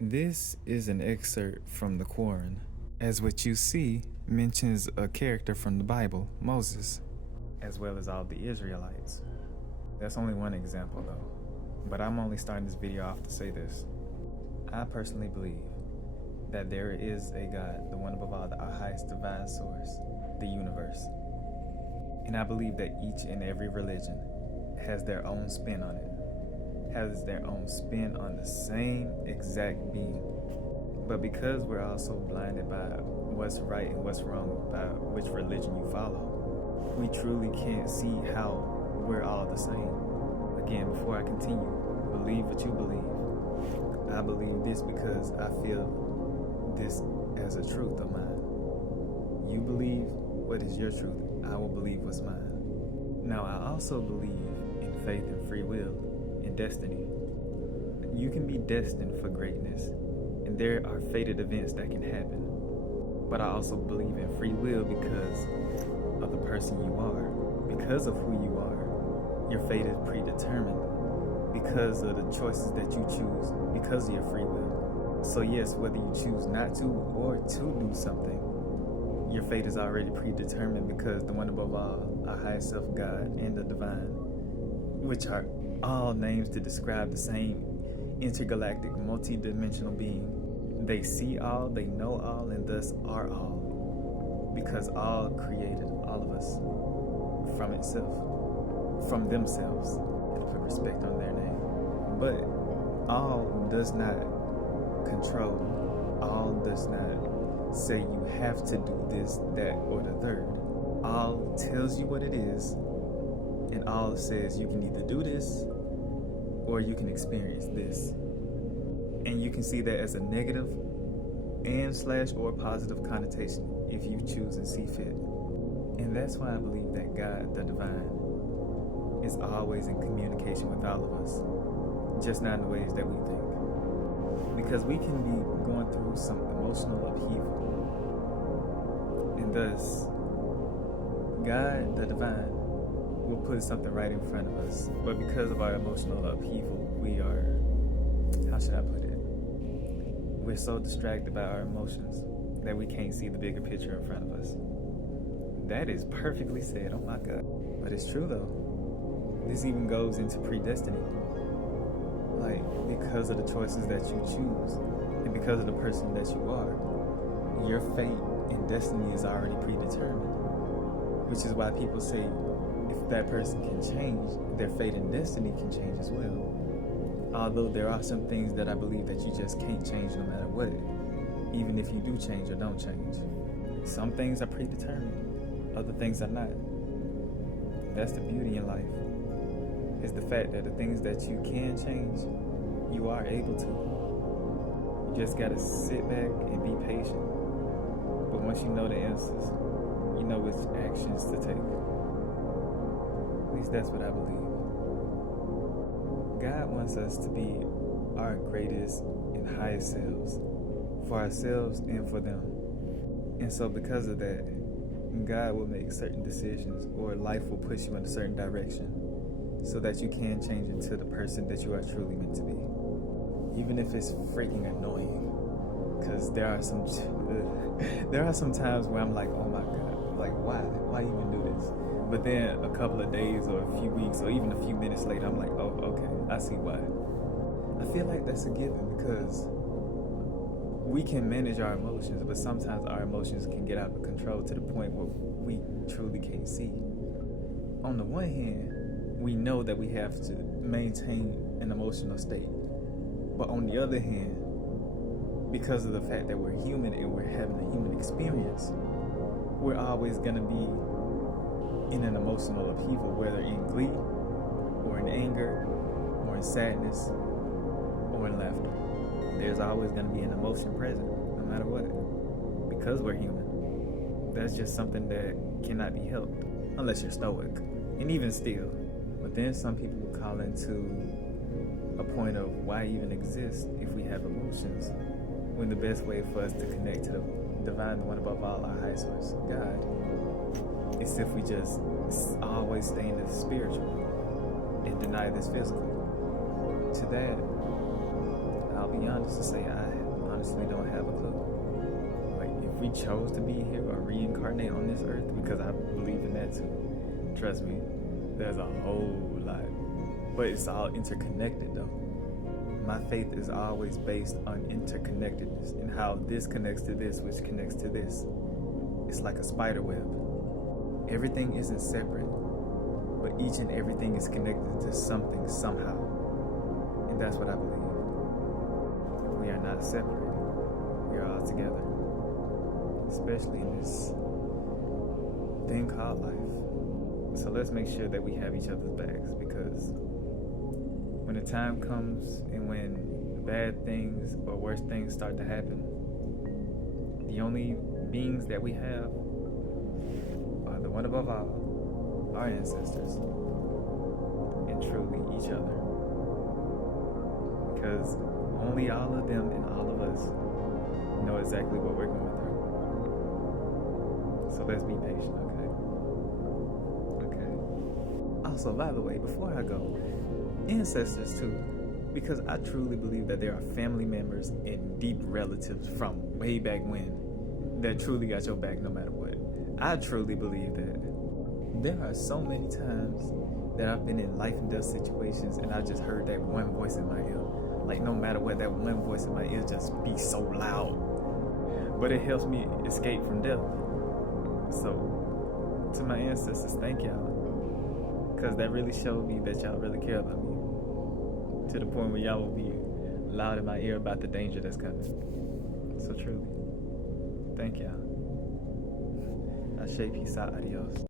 This is an excerpt from the Quran, as what you see mentions a character from the Bible, Moses, as well as all the Israelites. That's only one example though, but I'm only starting this video off to say this. I personally believe that there is a God, the one above all, the highest divine source, the universe. And I believe that each and every religion has their own spin on it, has their own spin on the same exact being. But because we're all so blinded by what's right and what's wrong, by which religion you follow, we truly can't see how we're all the same. Again, before I continue, believe what you believe. I believe this because I feel this as a truth of mine. You believe what is your truth. I will believe what's mine. Now, I also believe in faith and free will and destiny. You can be destined for greatness, and there are fated events that can happen. But I also believe in free will because of the person you are, because of who you are. Your fate is predetermined because of the choices that you choose, because of your free will. So yes, whether you choose not to or to do something, your fate is already predetermined because the one above all, our highest self, God, and the divine, which are all names to describe the same intergalactic, multi-dimensional being. They see all, they know all, and thus are all, because all created all of us from itself, from themselves. It'll put respect on their name. But all does not control, all does not say you have to do this, that, or the third. All tells you what it is, and all says you can either do this or you can experience this. And you can see that as a negative and / or positive connotation if you choose and see fit. And that's why I believe that God, the divine, is always in communication with all of us, just not in the ways that we think. Because we can be going through some emotional upheaval, and thus God, the divine, will put something right in front of us. But because of our emotional upheaval, we are, how should I put it? We're so distracted by our emotions that we can't see the bigger picture in front of us. That is perfectly said, oh my God. But it's true though. This even goes into predestiny. Like, because of the choices that you choose and because of the person that you are, your fate and destiny is already predetermined. Which is why people say if that person can change, their fate and destiny can change as well. Although there are some things that I believe that you just can't change no matter what, even if you do change or don't change. Some things are predetermined, other things are not. That's the beauty in life, is the fact that the things that you can change, you are able to. You just gotta sit back and be patient. But once you know the answers, you know which actions to take. At least that's what I believe. God wants us to be our greatest and highest selves, for ourselves and for them. And so because of that, God will make certain decisions, or life will push you in a certain direction, so that you can change into the person that you are truly meant to be. Even if it's freaking annoying. Because there are some times where I'm like, oh my God, like why even do this? But then a couple of days or a few weeks or even a few minutes later, I'm like, oh, okay, I see why. I feel like that's a given because we can manage our emotions, but sometimes our emotions can get out of control to the point where we truly can't see. On the one hand, we know that we have to maintain an emotional state. But on the other hand, because of the fact that we're human and we're having a human experience, we're always gonna be in an emotional upheaval, whether in glee, or in anger, or in sadness, or in laughter. There's always gonna be an emotion present, no matter what, because we're human. That's just something that cannot be helped, unless you're stoic, and even still. But then some people will call into a point of why even exist if we have emotions, when the best way for us to connect to the divine, the one above all, our highest source, God, is if we just always stay in the spiritual and deny this physical. To that, I'll be honest to say I honestly don't have a clue. Like, if we chose to be here or reincarnate on this earth, because I believe in that too. Trust me, there's a whole lot. But it's all interconnected though. My faith is always based on interconnectedness and how this connects to this, which connects to this. It's like a spider web. Everything isn't separate, but each and everything is connected to something somehow. And that's what I believe. We are not separated. We are all together. Especially in this thing called life. So let's make sure that we have each other's backs, because when the time comes and when bad things or worse things start to happen, the only beings that we have are the one above all, our ancestors, and truly each other. Because only all of them and all of us know exactly what we're going through. So let's be patient, okay? Okay. Also, by the way, before I go, ancestors too, because I truly believe that there are family members and deep relatives from way back when that truly got your back no matter what. I truly believe that. There are so many times that I've been in life and death situations and I just heard that one voice in my ear. Like, no matter what, that one voice in my ear just be so loud. But it helps me escape from death. So, to my ancestors, thank y'all. Because that really showed me that y'all really care about me. To the point where y'all will be loud in my ear about the danger that's coming. So truly, thank y'all. Ashe, peace out, adios.